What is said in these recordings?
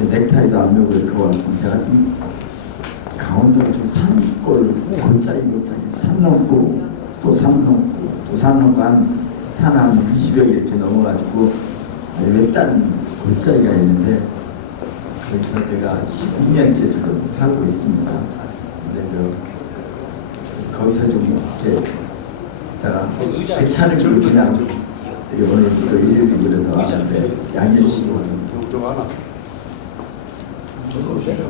넥타이도 안 메고 이렇게 와서 제가 강원도 좀 산골 골짜기 산 넘고 또 산 넘고 또 산 넘고 산 20여 개 이렇게 넘어가지고 외딴 골짜기가 있는데 거기서 제가 12년째 지금 살고 있습니다. 근데 거기서 좀 이렇게 있다가 그 차를 그냥 오늘부터 일요일이고 그래서 왔는데 양일씨로 좀 하나. 저도 오시죠.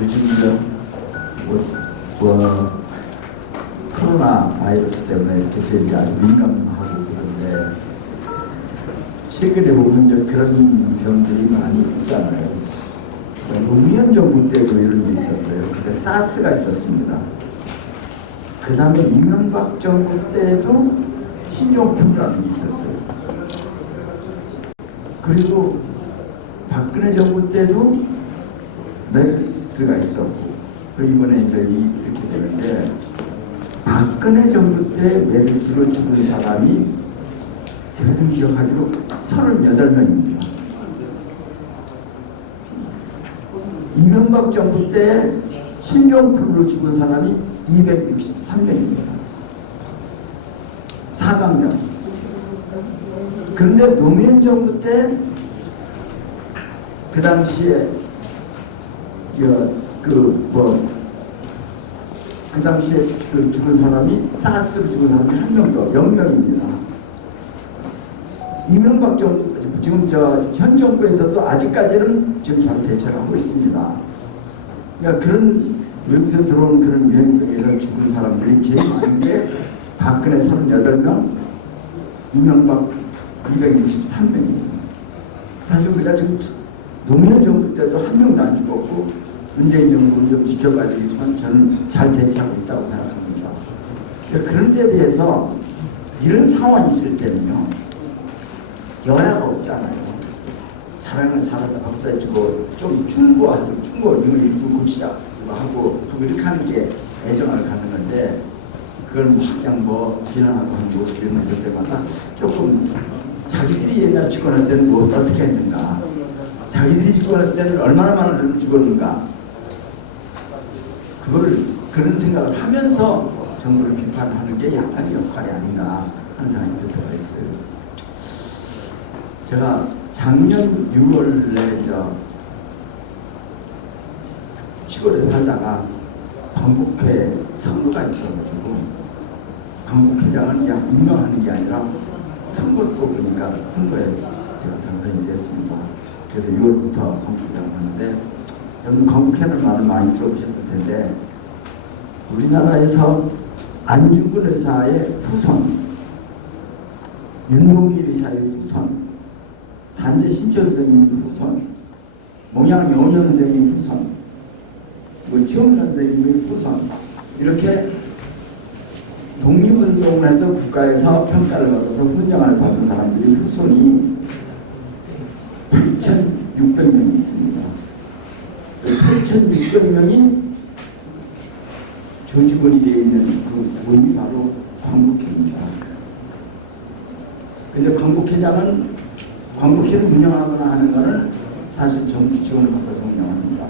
요즘 코로나 바이러스 때문에 이렇게 저희가 아주 민감하고 그런데 최근에 보면 그런 병들이 많이 있잖아요. 노무현 정부 때도 이런 게 있었어요. 그때 사스가 있었습니다. 그 다음에 이명박 정부 때도 신종플루라는 게 있었어요. 그리고 박근혜 정부 때도 메르스가 있었고, 그리고 이번에 이제 이렇게 되는데, 박근혜 정부 때 메르스로 죽은 사람이 제가 좀 기억하기로 38명입니다. 이명박 정부 때 신종플루로 죽은 사람이 263명입니다. 4강령. 그런데 노무현 정부 때 그 당시에 그 당시에 죽은 사람이 사스로 죽은 사람이 1명도 0명입니다. 이명박 정부 지금 현 정부에서도 아직까지는 지금 잘 대처를 하고 있습니다. 그러니까 그런 외국에서 들어오는 그런 유행병에서 죽은 사람들이 제일 많은 게 박근혜 38명, 이명박 263명이에요. 사실 우리가 지금 노무현 정부 때도 1명도 안 죽었고 문재인 정부는 좀 지켜봐야 되겠지만 저는 잘 대처하고 있다고 생각합니다. 그러니까 그런 데에 대해서 이런 상황이 있을 때는요, 여야가 없잖아요. 잘하는 잘한다 박수 해주고 좀 충고하고 이걸 좀 고치자 하고 이렇게 하는 게 애정을 갖는 건데, 그걸 막 그냥 비난하고 하는 모습이 있는 때마다 조금 자기들이 옛날 집권할 때는 어떻게 했는가, 자기들이 집권했을 때는 얼마나 많은 사람이 죽었는가, 그런 생각을 하면서 정부를 비판하는 게 야당의 역할이 아닌가 하는 생각이 들 때가 있어요. 제가 작년 6월에 시골에 살다가 광복회 선거가 있어가지고, 광복회장은 그냥 임명하는 게 아니라 선거도 보니까 선거에 제가 당선이 됐습니다. 그래서 6월부터 광복회장을 하는데, 여러분 광복회는 말을 많이 들어보셨을 텐데, 우리나라에서 안중근 의사의 후손, 윤봉길 의사의 후손, 단재 신철 선생님의 후손, 몽양 영현 선생님의 후손, 최원 선생님의 후손, 이렇게 독립운동을 해서 국가에서 평가를 받아서 훈장을 받은 사람들이 후손이 8,600명이 있습니다. 8,600명이 조직원이 되어 있는 그 모임이 바로 광복회입니다. 근데 광복회를 운영하거나 하는 것은 사실 정치 지원을 받아서 운영합니다.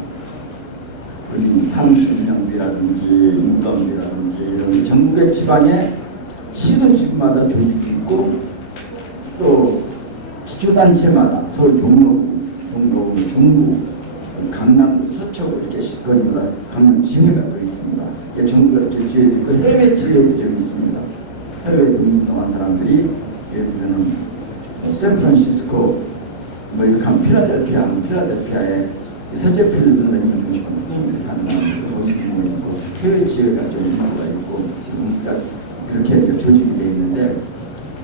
우리 삼순영비라든지 인건비라든지 이런 전국의 지방에 시도지구마다 조직이 있고, 또 기초단체마다 서울 종로, 중구, 강남구, 서초구 이렇게 시도지마다 강남 지회가 또 있습니다. 전국에 이렇게 지회도 있고 해외 지회도 좀 있습니다. 해외에 독립동한 사람들이 예를 들면 샌프란시스코, 이렇게 하면 필라델피아에 서재필 선생님 중심으로 후손들이 사는 거기 있고, 해외 지회가 좀 있는 거가 있고, 지금 그렇게 조직이 되어 있는데,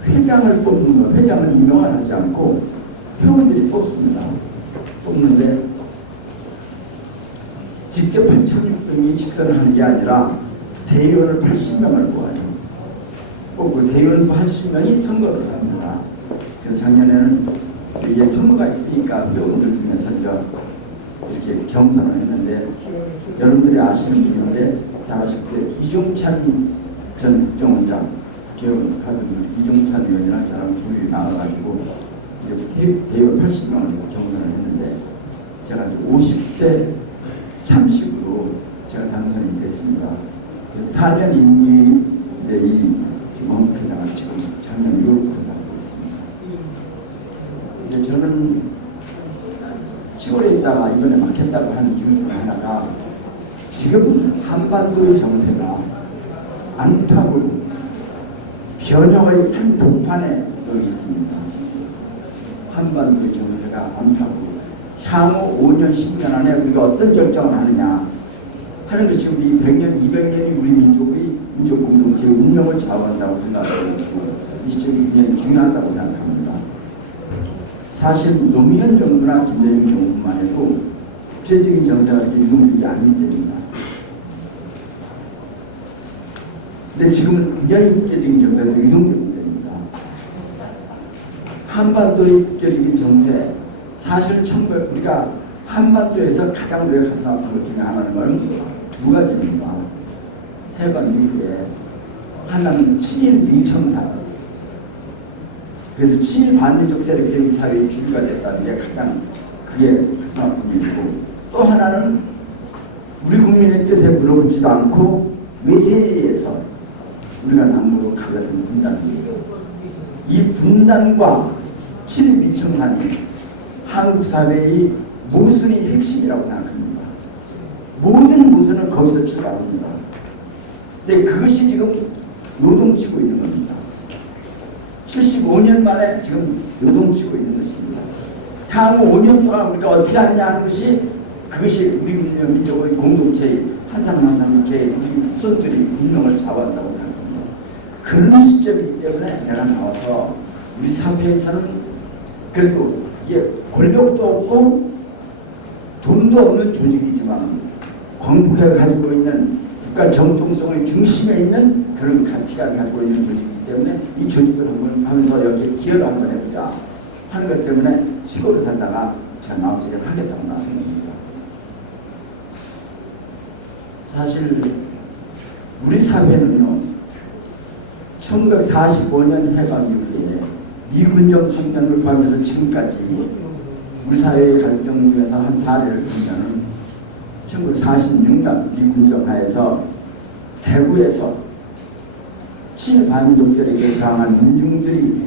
회장을 뽑는 거, 회장은 임명을 하지 않고 회원들이 뽑습니다. 뽑는데 직접 8,600명이 직선을 하는 게 아니라 대의원을 80명을 뽑아요. 뽑고 대의원 80명이 선거를 합니다. 그래서 작년에는 이게 선거가 있으니까 회원들 중에서 이렇게 경선을 했는데, 여러분들이 아시는 분인데 잘 아실 때 이종찬 전 국정원장 기억하던 이종찬 의원이랑 저랑 둘이 나와가지고 이제 대의원 80명을 경선을 했는데 제가 50대 30으로 제가 당선이 됐습니다. 4년 임기 이제 이 지금 헌국회장을 지금 작년 6월부터 하고 있습니다. 이제 저는 시골에 있다가 이번에 막혔다고 하는 이유 중 하나가 지금 한반도의 정세가 안팎으로 변형의 한복판에 여기 있습니다. 한반도의 정세가 안팎으로 향후 5년, 10년 안에 우리가 어떤 결정을 하느냐 하는 것이 우리 100년, 200년이 우리 민족의 민족 공동체의 운명을 좌우한다고 생각하고 이 시점이 굉장히 중요하다고 생각합니다. 사실 노무현 정부나 김대중 정부만 해도 국제적인 정세가 그렇게 유동적이 아니기 때문입니다. 근데 지금은 굉장히 국제적인 정세가 유동적이 됩니다. 한반도의 국제적인 정세, 사실 우리가 한반도에서 가장 우리가 가슴 아픈 것 중에 하나는 두 가지입니다. 해방 이후에 하나는 친일 밀청사, 그래서 친일 반민족 세력들이 우리 사회의 주류가 됐다는 게 가장 그게 가슴 아픈 일이고, 또 하나는 우리 국민의 뜻에 물어보지도 않고 외세에 의해서 우리가 남북으로 갈라진 분단이에요. 이 분단과 친일 밀청산이 한국 사회의 모순이 핵심이라고 생각합니다. 모든 모순은 거기서 출발합니다. 근데 그것이 지금 요동치고 있는 겁니다. 75년 만에 지금 요동치고 있는 것입니다. 향후 5년 동안 우리가 어떻게 하느냐 하는 것이 그것이 우리 민족의 공동체의 한 사람 한 사람 이렇게 우리 후손들이 운명을 좌우한다고 생각합니다. 그런 시점이기 때문에 내가 나와서 우리 사회에서는 그래도 이게 권력도 없고 돈도 없는 조직이지만 광복회가 가지고 있는 국가 정통성의 중심에 있는 그런 가치관을 가지고 있는 조직이기 때문에 이 조직을 한번 하면서 여기에 기여를 한번 해보자 하는 것 때문에 시골에 살다가 제가 나와서 일을 하겠다고 나선 겁니다. 사실 우리 사회는요, 1945년 해방 이후에 미군정 성년을 포함해서 지금까지 우리 사회의 갈등 중에서 한 사례를 보면은 1946년 미군정 하에서 대구에서 친반민족 세력에 저항한 민중들이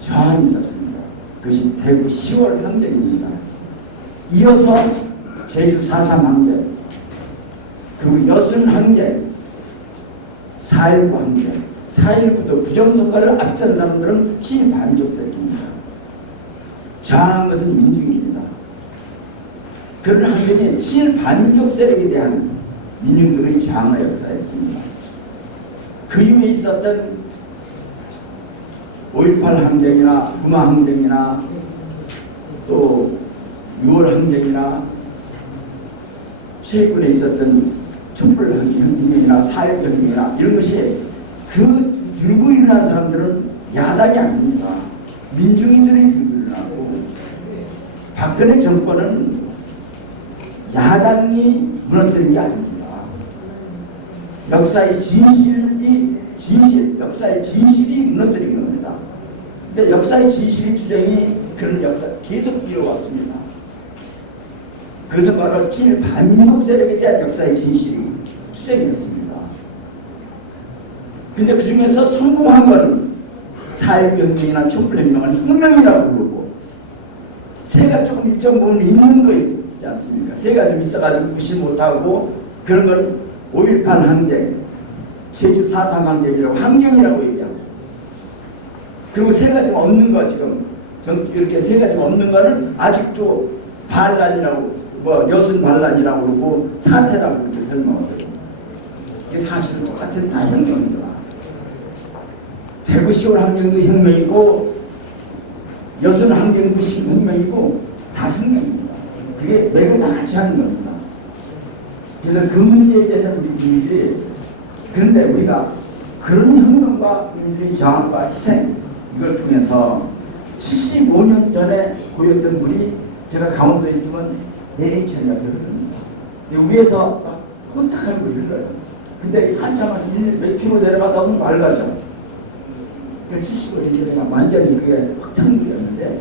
저항이 있었습니다. 그것이 대구 10월 항쟁입니다. 이어서 제주 4.3 항쟁, 그리고 여순 항쟁, 4.19 항쟁, 4.19도 부정선거를 앞선 사람들은 친반민족 세력입니다. 저항한 것은 민중입니다. 그런 항쟁이 친반민족 세력에 대한 민중들의 저항의 역사였습니다. 그 이후에 있었던 5.18 항쟁이나 부마 항쟁이나 또 6월 항쟁이나 최근에 있었던 촛불 혁명이나 4.19 혁명이나 이런 것이 그 들고 일어난 사람들은 야당이 아닙니다. 민중인들이 들고 일어나고, 박근혜 정권은 야당이 무너뜨린 게 아닙니다. 역사의 역사의 진실이 무너뜨린 겁니다. 근데 역사의 진실의 투쟁이 그런 역사 계속 이어왔습니다. 그것은 바로 친반민족 세력에 대한 역사의 진실이 투쟁이었습니다. 근데 그 중에서 성공한 것은 4.19 혁명이나 촛불혁명을 혁명이라고 부르고, 새가 조금 일정 부분 있는 거 있지 않습니까? 새가 좀 있어가지고 무시 못하고, 그런 건 5.18 항쟁, 제주 4.3 항쟁이라고 항쟁이라고 얘기하고, 그리고 새가 좀 없는 거 지금 이렇게 새가 좀 없는 거는 아직도 반란이라고, 여순 반란이라고 그러고 사태라고 이렇게 설명하세요. 이게 사실은 똑같은 다 혁명입니다. 대구 10월 항쟁도 혁명이고 여순 항쟁도 혁명이고 다 혁명입니다. 그게 매우 다 같이 하는 겁니다. 그래서 그 문제에 대해서 우리 국민들이, 그런데 우리가 그런 혁명과 민주주의 저항과 희생, 이걸 통해서 75년 전에 보였던 물이 제가 강원도에 있으면 내리천이가 흐릅니다. 위에서 혼탁한 물이 흘러요. 근데 한참 몇 킬로 내려가다 보면 맑아져. 그 75cm 그냥 완전히 그게 확탕되었는데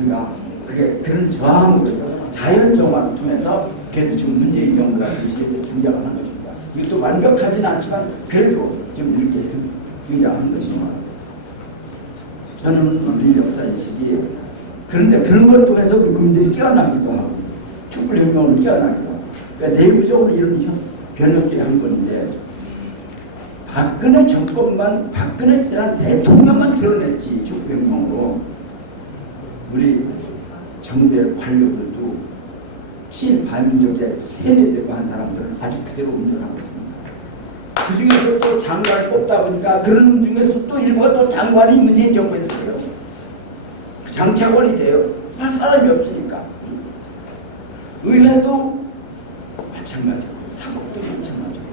우리가 그게 그런 저항으로 해서 자연 정화를 통해서 그래도 지금 문재인 정부가 등장을 한 것입니다. 이것도 완벽하지는 않지만 그래도 좀 이렇게 등장한 것입니다. 저는 우리 역사인식이 그런데 그런 걸 통해서 우리 국민들이 깨어나기도 하고 촛불혁명을 깨어나기도 하고 그러니까 내부적으로 이런 변혁이 한 건데 박근혜 정권만 박근혜 때란 대통령만 드러냈지 촛불혁명으로 우리 정대 관료들도 친반민족의 세뇌되고 한 사람들은 아직 그대로 운전하고 있습니다. 그 중에서 또 장관을 뽑다 보니까 그런 중에서 또 일부가 또 장관이 문재인 정부에서 돼요. 장차관이 돼요. 사람이 없으니까. 의회도 마찬가지고 사법도 마찬가지고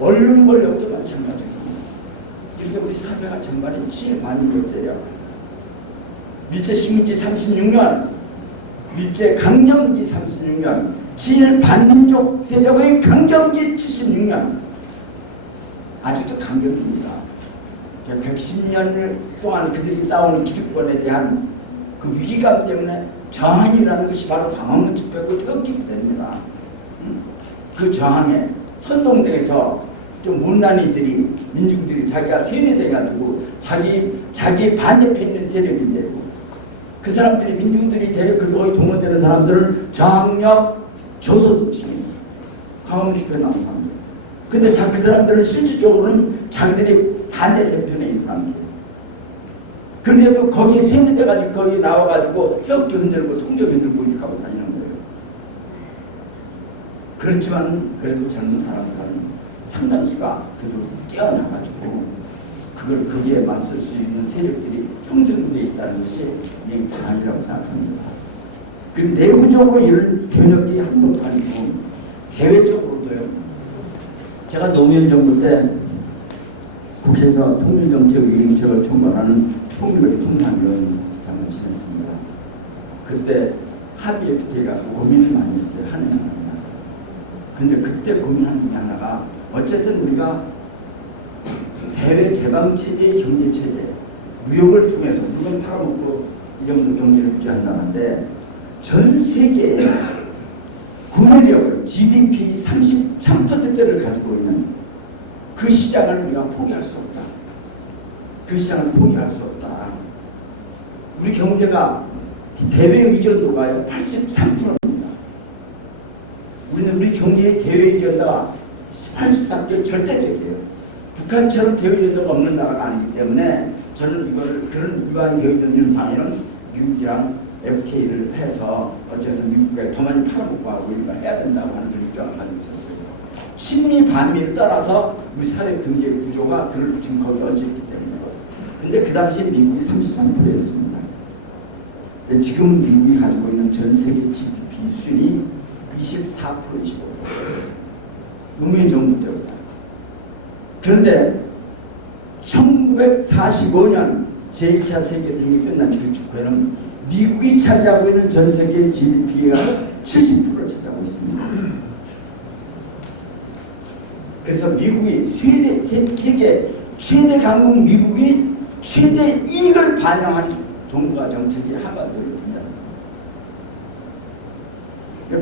언론 권력도 마찬가지고 이렇게 우리 사회가 전반이 친반민족 세력 밀제 식민지 36년 밀제 강점기 36년 친반민족 세력의 강점기 76년 아직도 강경 중입니다. 110년 동안 그들이 싸우는 기득권에 대한 그 위기감 때문에 저항이라는 것이 바로 광화문 집회고 태극기 됩니다. 그 저항에 선동대에서 좀 못난 이들이 민중들이 자기가 세뇌돼가지고 자기 반대편에 있는 세력인데 그 사람들이 민중들이 거기 동원되는 사람들을 저항력 조소지입니다. 광화문 집회에 나온 사람들. 근데 그 사람들은 실질적으로는 자기들이 반대 세편에 있는 사람들이에요. 그런데도 거기에 세뇌돼가지고 거기 나와가지고 태극기 흔들고 성적 흔들고 이렇게 하고 다니는 거예요. 그렇지만 그래도 젊은 사람들은 상당수가 그래도 깨어나가지고 그걸 거기에 맞설 수 있는 세력들이 형성되어 있다는 것이 다행이라고 생각합니다. 그 내부적으로 이런 변혁이 한 번도 아니고 대외적으로도요. 제가 노무현 정부 때 국회에서 통일정책위원회를 총괄하는 통일의 통상위원장을 지냈습니다. 그때 합의 FTA가 고민을 많이 했어요. 한 해입니다. 근데 그때 고민한 중에 하나가 어쨌든 우리가 대외 개방체제의 경제체제 무역을 통해서 물건 팔아먹고 이 정도 경제를 유지한다는데 전 세계에 구매력을 GDP 33%를 가지고 있는 그 시장을 우리가 포기할 수 없다. 그 시장을 포기할 수 없다. 우리 경제가 대외 의존도가 83%입니다. 우리는 우리 경제의 대외 의존도가 83% 절대적이에요. 북한처럼 대외 의존도가 없는 나라가 아니기 때문에 저는 이거를 그런 이완 대외 의존도 상에는 미국이랑 FTA를 해서 어쨌든 미국에 더 많이 팔아먹고 하고 이런 걸 해야 된다고 하는 그런 입장을 가지고 있었어요. 친미 반미를 따라서 우리 사회 경제 구조가 그걸 지금 거기 얹었기 때문에. 근데 그 당시에 미국이 33%였습니다. 근데 지금 미국이 가지고 있는 전 세계 GDP 수준이 24%이시고 노무현 정부 때보다. 그런데 1945년 제1차 세계대전이 끝난 그 직후에는 미국이 차지하고 있는 전 세계 GDP가 70%를 차지하고 있습니다. 그래서 미국이 세계 최대 강국 미국이 최대 이익을 반영한 동북아 정책이 한반도입니다.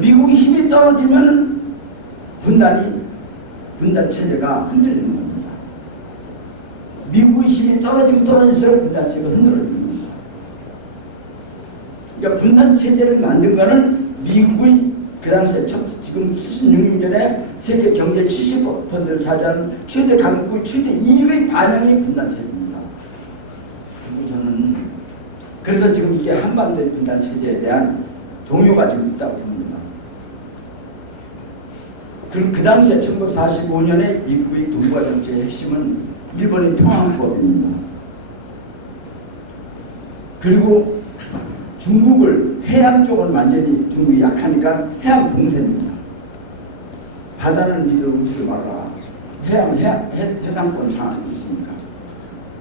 미국이 힘이 떨어지면 분단 체제가 흔들리는 겁니다. 미국의 힘이 떨어지면 떨어질수록 분단 체제가 흔들리는 겁니다. 그러니까 분단 체제를 만든 거는 미국의 그 당시에 지금 76년 전에 세계 경제 70%를 차지하는 최대 강국의 최대 이익의 반영이 분단 체제입니다. 그리고 저는 그래서 지금 이게 한반도의 분단 체제에 대한 동요가 지금 있다고 봅니다. 그리고 그 당시에 1945년에 미국의 동북아 정책의 핵심은 일본의 평화헌법입니다. 그리고 중국을 해양 쪽은 완전히 중국이 약하니까 해양 봉쇄입니다. 바다는 믿지 말라. 해상권 장악이 있으니까.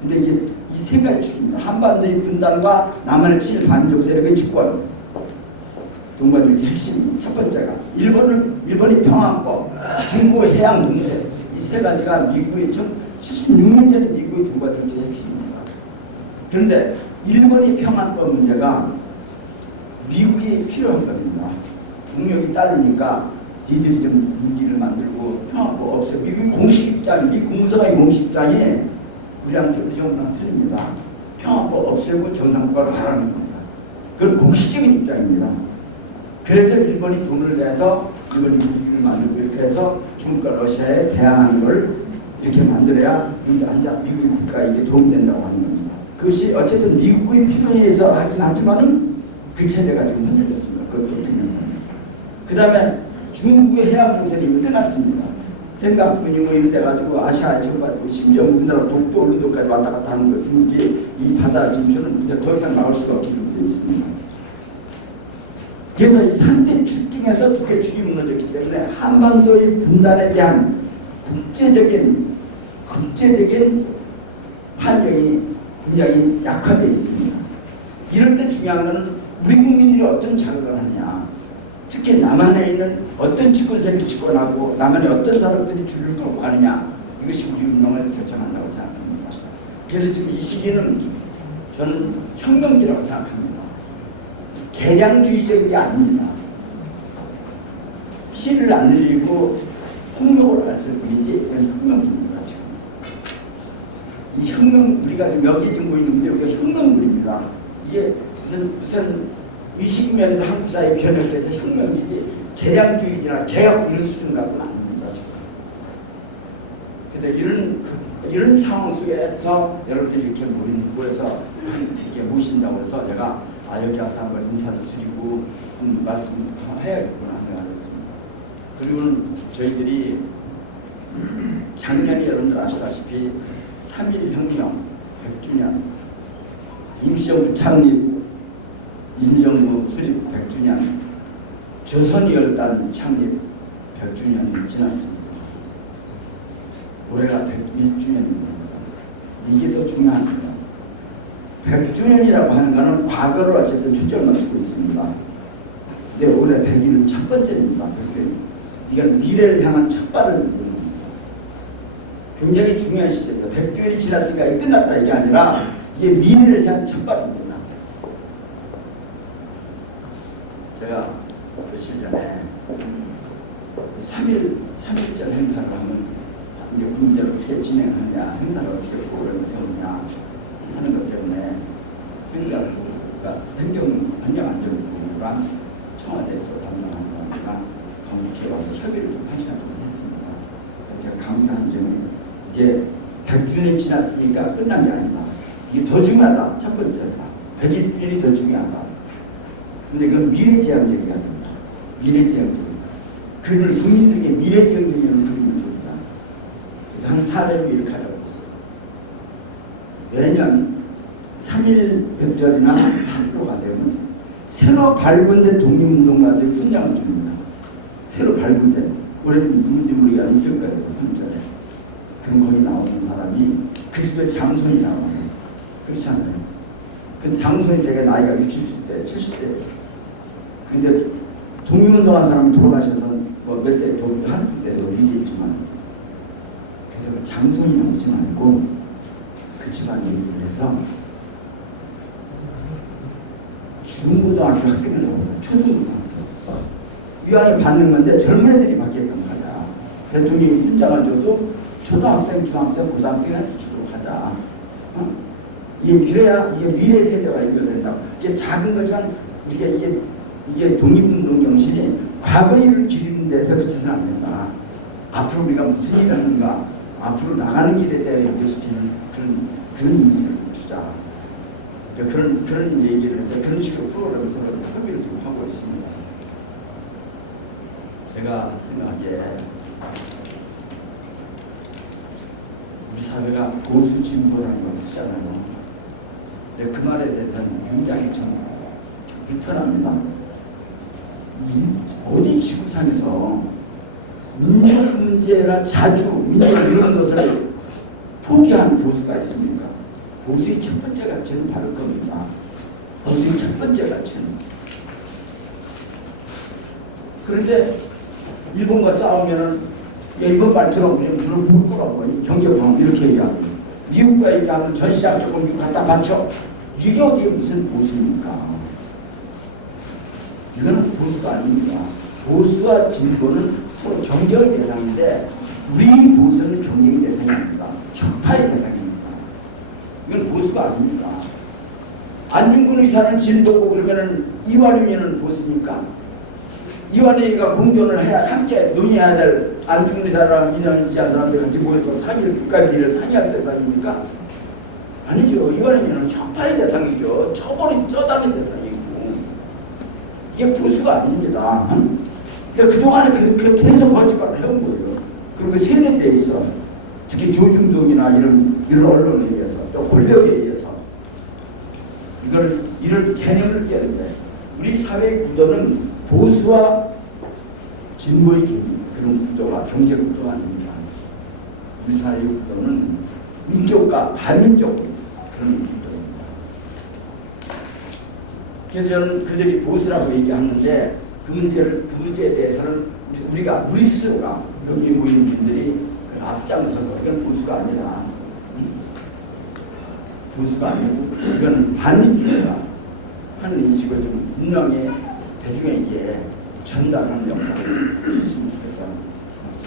근데 이제 이 세 가지 축입니다. 한반도의 분단과 남한의 친일반민족 세력의 집권. 동북아 정책 핵심 첫 번째가 일본이 평화헌법, 중국의 해양 봉쇄. 이 이 세 가지가 미국의 76년 전에 미국의 두 가지 정책의 핵심입니다. 그런데 일본이 평안법 문제가 미국이 필요한 겁니다. 국력이 딸리니까 니들이 좀 무기를 만들고 평안법 없어. 미국의 공식 입장이, 미국 국무성의 공식 입장이 우리랑 정부랑 틀립니다. 평안법 없애고 정상국가로 가라는 겁니다. 그건 공식적인 입장입니다. 그래서 일본이 돈을 내서 일본이 무기를 만들고 이렇게 해서 중국과 러시아에 대항하는 걸 이렇게 만들어야 미국의 국가에 도움된다고 하는 겁니다. 그것이 어쨌든 미국의 필요에 의해서 하긴 하지만은 그 체제가 지금 흔들렸습니다. 그것도 그 다음에 중국의 해양 공세는 이미 끝났습니다. 생각분이 뭐 이런 데 가지고 아시아에 쳐가지고 심지어 우리나라 독도 울릉도까지 왔다 갔다 하는 거 중국이 이 바다 진출은 이제 더 이상 막을 수가 없게 되어 있습니다. 그래서 이 3대 축 중에서 2개 축이 무너졌기 때문에 한반도의 분단에 대한 국제적인 환경이 굉장히 약화되어 있습니다. 이럴 때 중요한 것은 우리 국민들이 어떤 자극을 하느냐, 특히 남한에 있는 어떤 집권세력이 집권하고 남한에 어떤 사람들이 줄을 걸고 가느냐, 이것이 우리 운명을 결정한다고 생각합니다. 그래서 지금 이 시기는 저는 혁명기라고 생각합니다. 개량주의적인 게 아닙니다. 피를 안 늘리고 폭력으로 갔을 뿐이지 이건 혁명입니다. 지금 이 혁명, 우리가 지금 여기 지금 보이는데 우리가 혁명물입니다. 이게 무슨 의식면에서 한국 사회 변혁돼서 혁명이지 개량주의나 개혁 이런 수준 갖고는 아닙니다. 근데 이런 상황 속에서 여러분들이 이렇게 모여서 이렇게 모신다고 해서 제가 여기 와서 한번 인사도 드리고 말씀해야겠구나 생각했습니다. 그리고는 저희들이 작년에 여러분들 아시다시피 3.1 혁명 100주년, 임시정부 창립, 민정부 수립 100주년, 조선이열단 창립 100주년이 지났습니다. 올해가 101주년입니다. 이게 더 중요합니다. 100주년이라고 하는 것은 과거를 어쨌든 초점을 맞추고 있습니다. 근데 올해 100일은 첫 번째입니다. 100일. 이건 미래를 향한 첫 발을 누릅니다. 굉장히 중요한 시기입니다. 100주년이 지났으니까 이게 끝났다 이게 아니라 이게 미래를 향한 첫 발입니다. 제가 며칠 전에 3.1절 행사를 하면 이제 그 문제를 어떻게 진행하느냐, 행사를 어떻게 프로그램을 세우느냐 하는 것 때문에 행정안전부랑 청와대 또 담당하는 분이랑 강북에 와서 협의를 좀 1시간 동안 했습니다. 제가 강조한 점이 이게 100주년이 지났으니까 끝난 게 아니다. 이게 더 중요하다. 첫 번째가 100일이 더 중요하다. 근데 그건 미래지향적이야 됩니다. 미래지향적이다. 그걸 국민들에게 미래지향적인 그림을 줍니다. 그래서 한 사례를 이렇게 하려고 했어요. 매년 3.1 명절이나 8.15가 되면 새로 발굴된 독립운동가들의 훈장을 줍니다. 새로 발굴된. 올해는 누군지 우리가 있을 거예요. 3절에. 그럼 거기 나오는 사람이 그 집에 장손이라고 해요. 그렇지 않아요? 그 장손이 되게 나이가 60, 70대, 70대. 근데 독립운동한 사람이 돌아가셔서 뭐 몇 대 한두 대도 얘기했지만, 그래서 그 장손이 나오지 말고 그 집안 얘기를 해서 중고등학교 학생을 나오고 초등고등학교 위안이 받는 건데 젊은 애들이 받게끔 하자. 대통령이 훈장을 줘도 초등학생, 중학생, 고등학생한테 주도록 하자. 이게 그래야 이게 미래 세대가 연결된다. 이게 작은 거지만 우리가 이게 독립운동 정신이 과거 일을 기리는 데서 그쳐서는 안 된다. 앞으로 우리가 무슨 일을 하는가, 앞으로 나가는 길에 대해 연결시키는 그런 의미를 주자. 그런 얘기를 해서 그런 식으로 프로그램을 협의를 좀 하고 있습니다. 제가 생각하기에 우리 사회가 보수 진보라는 걸 쓰잖아요. 근데 그 말에 대해서는 굉장히 좀 불편합니다. 어디 지구상에서 민족 문제나 자주 민족 이런 것을 포기하는 보수가 있습니까? 보수의 첫 번째 가치는 바로 겁니다. 보수의 첫 번째 가치는. 그런데 일본과 싸우면 이번 말 들어보면 그런 물 거라고 경제보험 이렇게 얘기하고 미국과 얘기하면 전시장 조금 미국 갖다 바쳐. 이게 어디에 무슨 보수입니까? 이거는 보수가 아닙니다. 보수와 진보는 서로 경쟁의 대상인데 우리 보수는 경쟁의 대상이 아닙니다. 격파의 대상입니다. 이건 보수가 아닙니다. 안중근 의사는 진보고 그러면은 이완용이는 보수입니까? 이완용이가 공존을 해야 함께 논의해야 될 안중근 의사랑 이완용이한 사람들 같이 모여서 상의를 국가비리를 상의할 대상입니까? 아니죠. 이완용이는 격파의 대상이죠. 처벌이 쩌다는 대상이고 이게 보수가 아닙니다. 그러니까 그동안에 그렇게 계속 거짓말을 해온 거예요. 그리고 세뇌돼 있어. 특히 조중동이나 이런 언론에 의해서 또 권력에 의해서 이런 개념을 깨는데 우리 사회의 구도는 보수와 진보의 그런 구도가 경제 구도가 아닙니다. 우리 사회의 구도는 민족과 반민족 그런 구도입니다. 그래서 저는 그들이 보수라고 얘기하는데 그 문제에 대해서는 우리가 우리 스스로가 여기 모인 분들이 앞장서서 이건 보수가 아니라 보수가 아니고 이건 반민주주의다 하는 인식을 좀 분명히 대중에게 전달하는 역할을 했으면 좋겠다는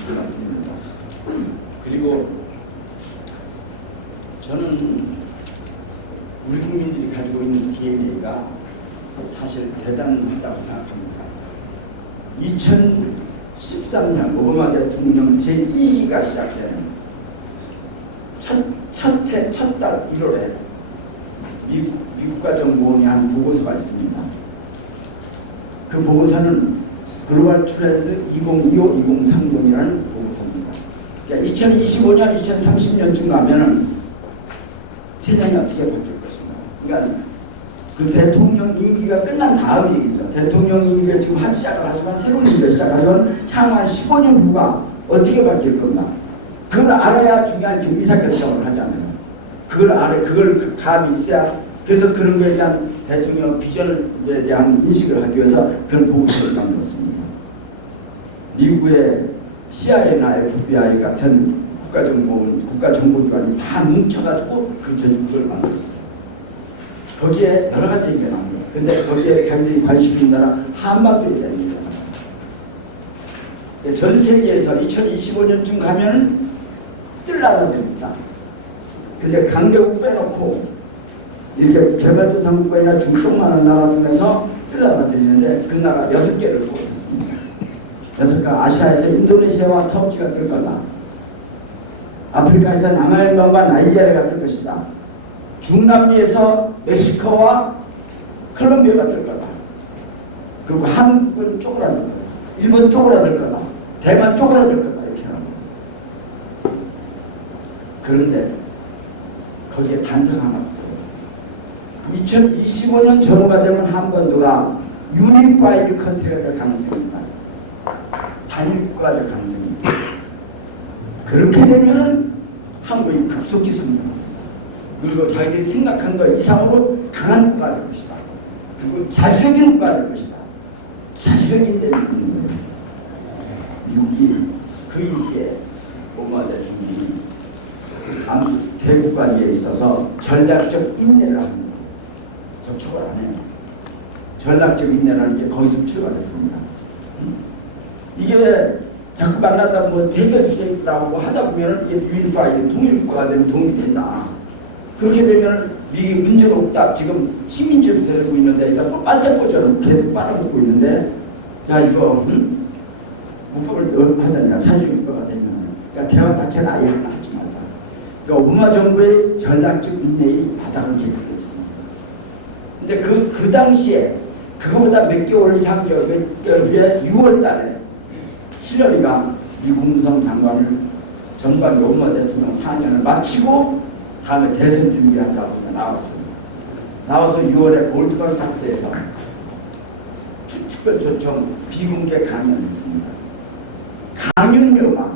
말씀을 드립니다. 그리고 저는 우리 국민들이 가지고 있는 DNA가 사실 대단하다고 생각합니다. 2013년 오바마 대통령 제2기가 시작되는 첫 달 1월에 미국과 정보원이 한 보고서가 있습니다. 그 보고서는 글로벌 트렌드 2025-2030이라는 보고서입니다. 그러니까 2025년, 2030년쯤 가면은 세상이 어떻게 바뀔 것인가. 그러니까 그 대통령 임기가 끝난 다음 얘기입니다. 대통령 임기가 지금 시작을 하지만 새로운 임기가 시작하지만 향후 15년 후가 어떻게 바뀔 건가. 그걸 알아야 중요한 의사결정을 하잖아요. 그걸 감이 있어야 그래서 그런 거에 대한 대통령 비전에 대한 인식을 하기 위해서 그런 보고서를 만들었습니다. 미국의 CIA나 FBI 같은 국가정보기관이 다 뭉쳐가지고 그걸 만들었어요. 거기에 여러 가지 얘기가 나옵니다. 근데 거기에 자기들이 관심 있는 나라 한반도에 대한 얘기가 나옵니다. 전 세계에서 2025년쯤 가면 뜰 나라들입니다. 근데 강대국 빼놓고 이렇게 개발도상국가나 중쪽만한 나라 중에서 뜰 나라들이 있는데 그 나라 6개를 뽑았습니다. 6개 아시아에서 인도네시아와 터키가 뜰 거다. 아프리카에서 남아일반과 나이지리아가 뜰 것이다. 중남미에서 멕시코와 콜롬비아가 뜰 거다. 그리고 한국은 쪼그라들 거다. 일본 쪼그라들 거다. 대만 쪼그라들 거다. 이렇게 하는 거예요. 그런데 거기에 단서가 하나 붙어요. 2025년 전후가 되면 한반도가 유니파이드 컨트리가 될 가능성입니다. 단일국가가 될 가능성입니다. 그렇게 되면은 한국이 급속히 성장합니다. 그리고 자기들이 생각한 것 이상으로 강한 국가가 될 것이다. 그리고 자주적인 국가가 될 것이다. 자주적인 데는 있는 거예요. 미국이 그 일기에 오바마 대통령이 대국관계에 있어서 전략적 인내를 합니다. 접촉을 안 해요. 전략적 인내라는 게 거기서 출발했습니다. 이게 자꾸 만나다 뭐 해결 주제라고 하다 보면은 이게 유니파이드 통일국가가 되면 도움이 된다. 그렇게 되면 미국이 문제가 없다. 지금 식민지로 데리고 있는데 일단 또 빨대꽃처럼 계속 빨아먹고 있는데 야 이거 문법을 하자니까 자주국가가 되면 그러니까 대화 자체는 아예 하나 하지 말자. 그러니까 오바마 정부의 전략적 인내의 바닥을 기르고 있습니다. 근데 그 당시에 그거보다 몇 개월 이상 몇 개월 후에 6월 달에 힐러리가 미 국무성 장관을 전반 오바마 대통령 4년을 마치고 다음에 대선 준비한다고 나왔습니다. 나와서 6월에 골드만삭스에서 특별 초청 비공개 강연을 했습니다. 강연료가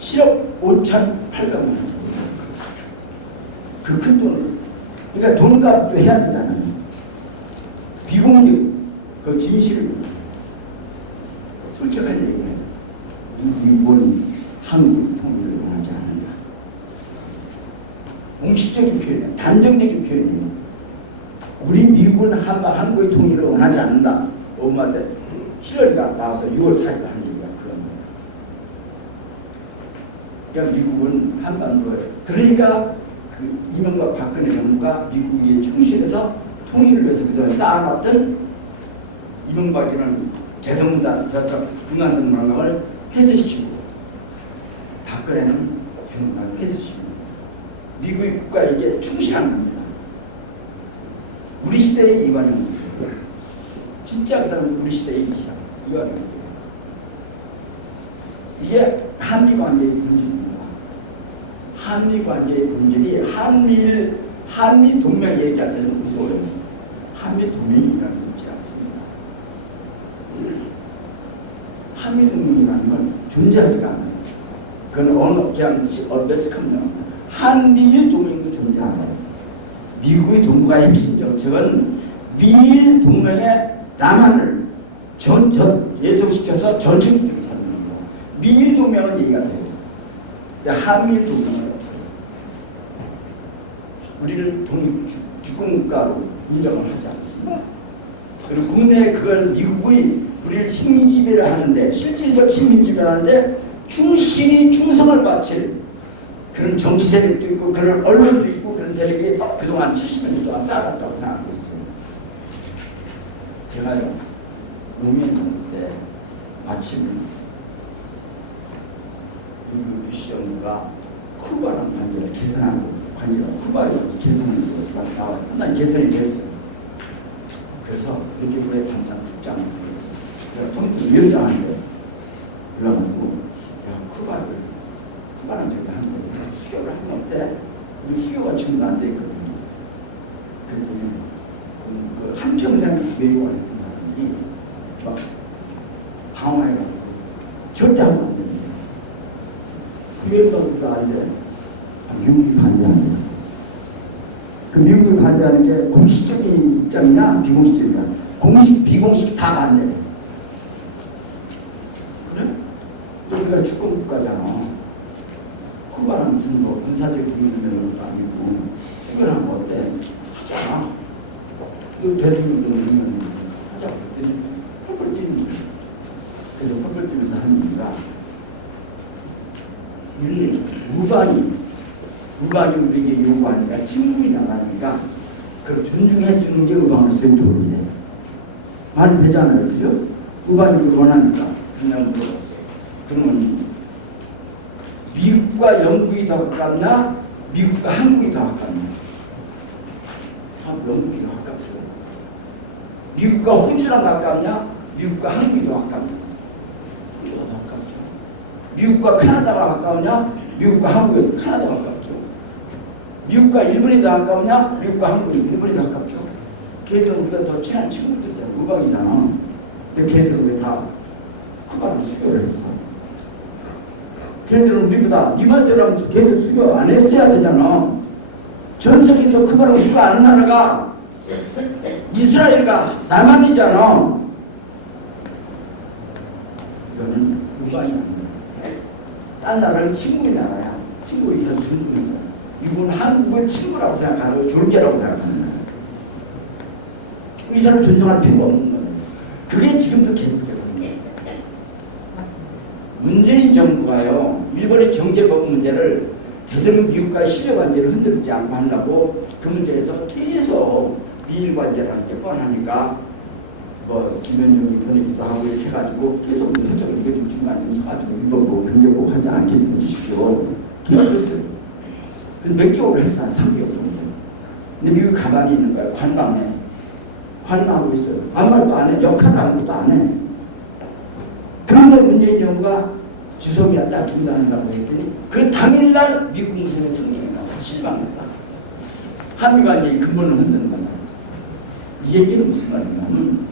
7억 5,800만 원. 그 큰 돈을. 그러니까 돈값도 해야 되잖아요. 비공개, 그 진실을. 솔직한 얘기는 한국 통일을 원하지 않는다. 공식적인 표현이야. 단정적인 표현이에요. 우리 미국은 한국의 통일을 원하지 않는다. 엄마한테 7월가 나와서 6월 4일 한 얘기가 그런 거예요. 그러니까 미국은 한반도에 그러니까 그 이명박 박근혜 정부가 미국에 충실해서 통일을 위해서 그동안 쌓아놨던 이명박이라는 개성단 저쪽 북한성망을 폐쇄시키고 박근혜는 개성단을 폐쇄시키고 미국의 국가에게 충실한 겁니다. 우리 시대의 이완용 진짜 그 사람은 우리 시대의 이완용 이게 한미관계의 본질입니다. 한미관계의 본질이 한미 동맹 얘기할 때는 무서워요. 한미 동맹이라는 게 있지 않습니다. 한미 동맹이라는 건 존재하지가 않아요. 그건 그냥 얼베스컴나 한미일 동맹도 존재 않아요. 미국의 동북아의 핵심 정책은 미일 동맹의 남한을 예속시켜서 전층적으로 사는 겁니다. 미일 동맹은 얘기가 돼요. 근데 한미일 동맹은 없어요. 우리를 주권국가로 인정을 하지 않습니다. 그리고 국내에 그걸 미국의 우리를 식민지배를 하는데 실질적 식민지배를 하는데 충실히 충성을 바칠 그런 정치 세력도 있고 그런 언론도 있고 그런 세력이 그동안 70년 동안 쌓아갔다고 생각하고 있습니다. 제가요 노무현 정부 때 마침 부시 정부가 쿠바랑 관계를 개선하고 쿠바에 개선하는 거 나와 상당히 개선이 됐어요. 그래서 외교부의 반장 국장을 했어요. 제가 통일부 위원장한테 불러가지고 쿠바랑 저기 한 거 수교를 하면 어때? 우리 수교가 지금도 안 돼 있거든요. 그랬더니 그 한평생 외교관을 했던 사람이 막 당황해가지고 절대 하면 안 됩니다. 그 외교관도 안 돼. 미국이 반대한다. 그 미국이 반대하는 게 공식적인 입장이냐 비공식적이냐. 공식 비공식 다 반대. 그래? 우리가 주권국가잖아. 쿠바는 무슨 뭐 군사적 동맹도 아니고 수교하면 어때? 하잖아. 너 대통령은 하자고 그랬더니 펄펄 뛰는 거야. 그래서 펄펄 뛰면서 하는 얘기가 우방이 우리에게 요구하니까 친구이 나가니까 그걸 존중해 주는 게 우방으로서의 도리네. 말이 되잖아요. 그죠? 우방이 그걸 원하니까 그냥 물어봤어요. 그러면 미국과 영국이 더 가깝냐? 미국과 한국이 더 가깝냐? 영국이 더 가깝죠. 미국과 호주랑 가깝냐? 미국과 한국이 더 가깝냐? 호주가 더 가깝죠. 미국과 카나다가 가까우냐? 미국과 한국이 카나다가 가깝죠. 미국과 일본이 더 가까우냐? 미국과 한국이 일본이 더 가깝죠. 걔들은 우리가 더 친한 친구들이잖아. 우방이잖아. 근데 걔들은 왜 다 쿠바를 수교를 했어? 걔들은 우리보다 네 말대로 하면 걔들 수교 안 했어야 되잖아. 전 세계에서 쿠바를 수교 안 하는 나라가 이스라엘과 남한이잖아. 이거는 우방이 아니야. 딴 나라는 친구의 나라야. 친구의 이상 존중이잖아. 이건 한국의 친구라고 생각하고 졸개라고 생각합니다. 이 사람 존중할 필요가 없는 거예요. 그게 지금도 계속되거든요. 문재인 정부가요, 일본의 경제법 문제를 대통령 미국과의 신뢰관계를 흔들지 않고 하려고 그 문제에서 계속 미일 관계라는 게 뻔하니까 뭐 김현정이 보내기도 하고 이렇게 해가지고 계속 서쪽을 이거 좀 중간에 좀 서가지고 일본보 경제보 하지 않게 좀 해주십시오. 계속 했어요. 몇 개월을 했어. 한 3개월 정도. 근데 미국 가만히 있는 거야. 관광해. 관광하고 있어요. 아무 말도 안 해. 역할을 아무것도 안 해. 그런데 문재인 정부가 주석이나 딱 중단한다고 했더니 그 당일날 미국 무선의 성명이 나와. 실망했다. 한미관계의 근본을 흔드는 거다. 이 얘기는 무슨 말이냐면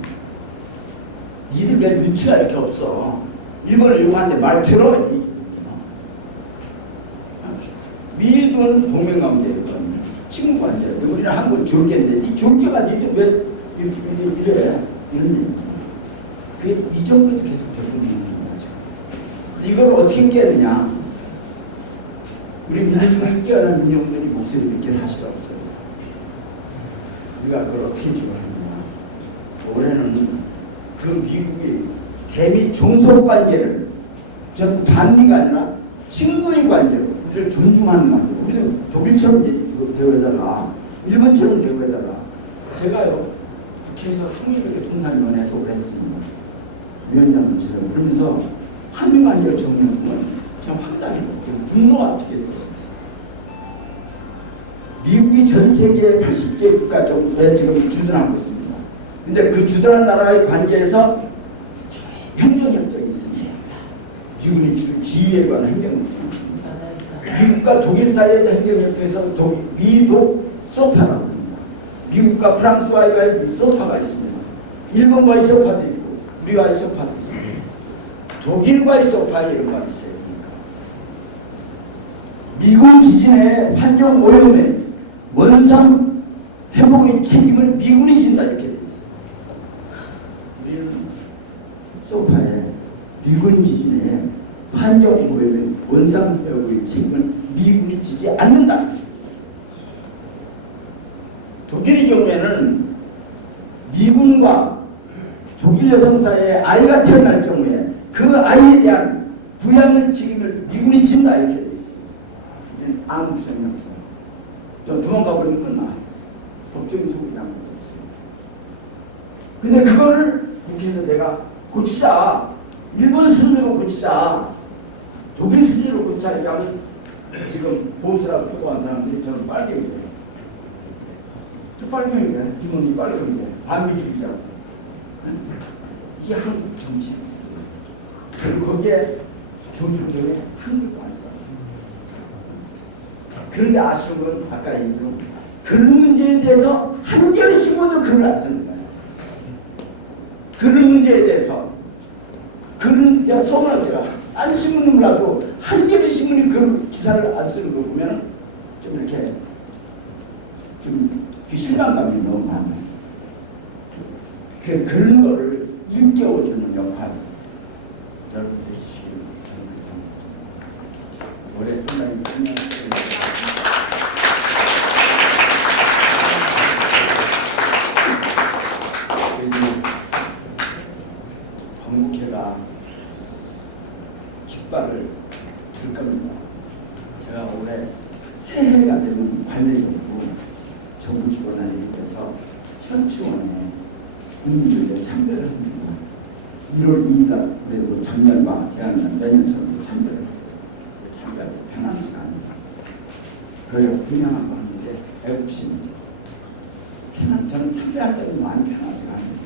니들 왜 눈치가 이렇게 없어. 일본을 요구하는데 말 들어. 미일은 동맹관계였거든요. 친구관계. 우리는 한국 졸개인데 이 졸개가 니들 왜 이래? 이런 얘기입니다. 그게 이 정도도 계속 되고 있는 거죠. 이걸 어떻게 깨느냐? 우리 민중의 뛰어난 민영들이 목소리 이렇게 다시 없어요. 우리가 그걸 어떻게 지원하느냐. 올해는 그 미국이 대미 종속 관계를 전 반미가 아니라 친구의 관계로 우리를 존중하는 관계로 우리도 독일처럼 대우해달라, 일본처럼 대우해달라. 제가요 국회에서 통일외교 통상위원회에서 오래 했습니다. 위원장님처럼. 그러면서 한미관계 정리하면 참 황당해요. 분노가 튀겠어요. 미국이 전 세계 80개 국가 정도에 지금 주둔하고 있습니다. 근데 그 주둔한 나라의 관계에서 행정협정이 있습니다. 미국이 지위에 관한 행정협정이 있습니다. 미국과 독일 사이의 행정협정에서 미독 소파라고 합니다. 미국과 프랑스와의 소파가 있습니다. 일본과의 소파도 있고 우리와의 소파도 있습니다. 독일과의 소파에 이런 말이 있어요. 미군 기진의 환경 오염에 원상 회복의 책임을 미군이 진다 이렇게 되어 있어요. 우리는 소파에 미군 기진의 환경 오염에 원상 회복의 책임을 미군이 지지 않는다. 독일의 경우에는 미군과 독일 여성 사이에 아이가 태어날 경우에 그 아이에 대한 부양을 책임을 미군이 진다 이렇게 되어 있어요. 아무 주장이 없어요. 도망가 버리면 끝나. 법적인 소급이 안 되었어요. 근데 그거를 국회에서 내가 고치자. 일본 수준으로 고치자. 독일 수준으로 고치자. 얘기하면 지금 보수라고 표도한 사람들이 저는 빨갱이래. 빨갱이래. 김원희 빨갱이래. 반미주의자. 이게 한국 정치. 그리고 거기에 조중동에 한국이 왔어. 그런데 아쉬운 건 아까 얘기한 그런 문제에 대해서 한겨레 신문도 글을 안 쓰는 거예요. 그런 문제에 대해서 글은 제가 서운한 제가 딴 신문이라도 한겨레 신문이 그 기사를 안 쓰는 거 보면 좀 이렇게 좀 실망감이 너무 많아요. 그런 거를 일깨워주는 역할 여러분들이 주시기 바랍니다. 올해 상당히 건국회가 깃발을 들 겁니다. 제가 올해 새해가 되면 관례적으로 정부 기관장님께서 현충원에 국민들에게 참배를 합니다. 1월 2일 그래도 작년과 재작년 내년처럼 참배를 했어요. 참배할 때 편한 시간입니다. 그걸 분양하고 하는데 애국심입니다. 저는 참배할 때는 많이 편한 시간입니다.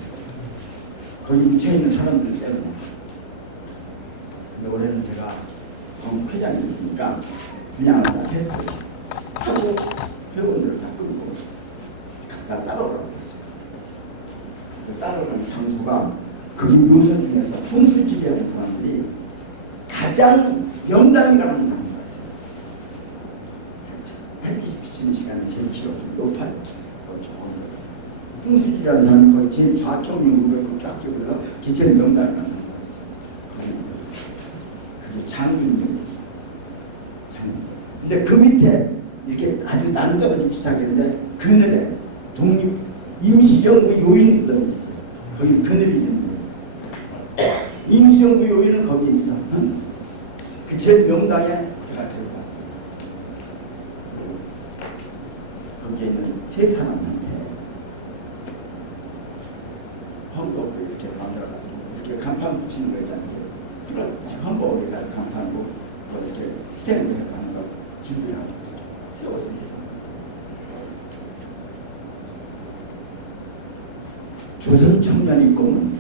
거기 묻혀있는 사람들 때문에. 근데 올해는 제가 회장이 있으니까 분양을 다 했어요. 하고 회원들을 다 끌고 다 따라오라고 했어요. 그 따라오는 장소가 거기 묘소 중에서 풍수지배 하는 사람들이 가장 명당이라는 장소가 있어요. 햇빛이 비치는 시간이 제일 길어서 높아요. 풍수지배라는 사람이 거의 제일 좌쪽 면으로 쫙 끼고서 기체의 명당이라는 장소가 있어요. 그게 장균. 근데 그 밑에 이렇게 아주 난적하게 시작했는데 그늘에 독립 임시정부 요인 구역이 있어요. 거기 그늘이 있는 거예요. 임시정부 요인은 거기 있어. 응? 그 제일 명당에 제가 데려갔어요. 거기에 있는 세 사람한테 헌법을 이렇게 만들어가지고 이렇게 간판 붙이는 거 있잖아요. 헌법에 간판으로 이렇게 스탠드 해가는 거 준비하고 세웠습니다. 조선 청년이 꿈은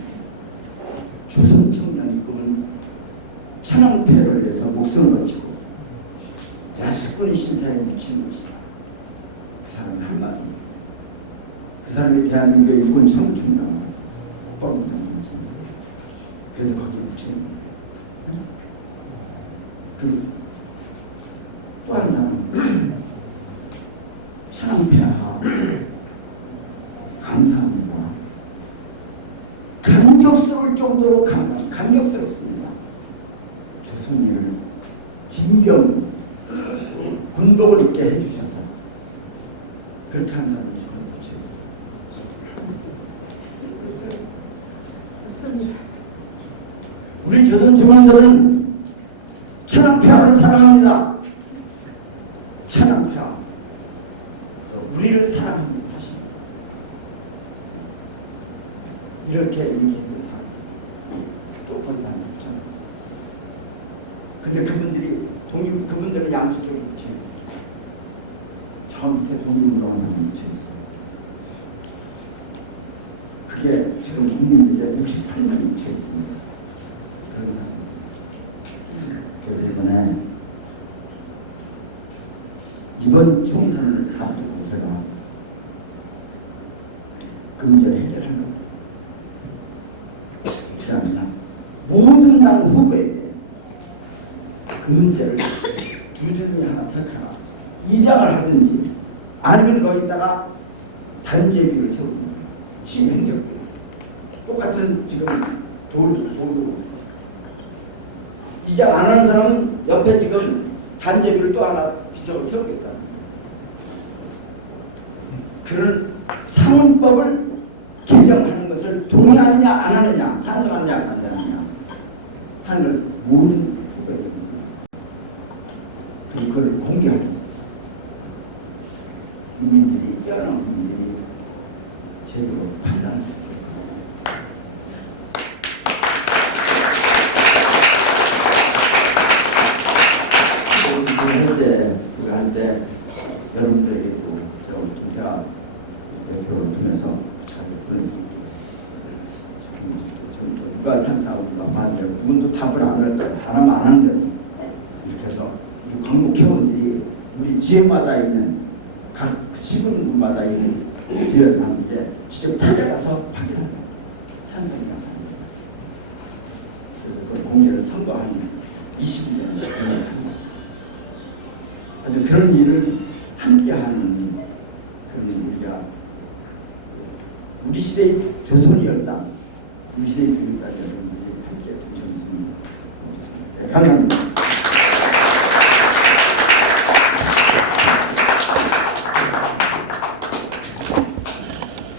천황폐를 위해서 목숨을 바치고 야스쿠니 신사에 미친 것이다. 그 사람이 할 말이 그 사람이 대한민국의 일본 청춘이라고 국방부장을 지냈어요. 그래서 거기에 붙여있는 거예요. 또 하나는 천황폐하 감사합니다. 감격스러울 정도로 감격스럽습니다. 조선인을 진경 군복을 입게 해주셔서 그렇게 한 사람이 저는 부처였어요. 우리 조선 중앙들은 천황폐하를 사랑합니다. 천황폐하 우리를 사랑합니다. 하십니다. 이렇게 얘기했던 사람 또 건담을 붙여놨어요. 근데 그분들은 양쪽에 붙여요. 저 밑에 독립으로 한 사람이 붙여있어요. 그게 지금 국민문제 68년이 붙여있습니다. 그런 사람. 그래서 이번에 이번 총선을 앞두고 제가 그 문제를 해결하려고 제가 모든 당 후보에게 그 문제를 두 중에 하나 택하라. 이장을 하든지 아니면 거기다가 단죄비를 세우는 시행정비 똑같은 지금 도로 이장 안 하는 사람은 옆에 지금 단죄비를 또 하나 비석을 세우겠다. 그런 상원법을 개정하는 것을 동의하느냐 안 하느냐 찬성하느냐 안 하느냐 하는 걸 모든 후보에 그리고 그걸 공개하는 국민들이 뛰어난 국민들이 제대로 판단할 수 있도록 현재 우리한테 여러분들에게도 김태환 대표를 통해서 잘 보내주십시오. 누가 찬성하고 누가 반대하고 그분도 답을 안 할 거예요. 하나만 안 하는 대로 이렇게 해서 우리 광복회원들이 우리 지역마다 있는 각 시군마다 있는 지역단위에 직접 찾아가서 확인하는 찬성이라고 합니다. 그래서 그 공개를 선거하는 20년 아주 그런 일을 함께하는 그런 우리가 우리 시대의 조선이었다. 우리 시대의 조선이었다. 여러분들이 함께 동참했습니다. 감사합니다.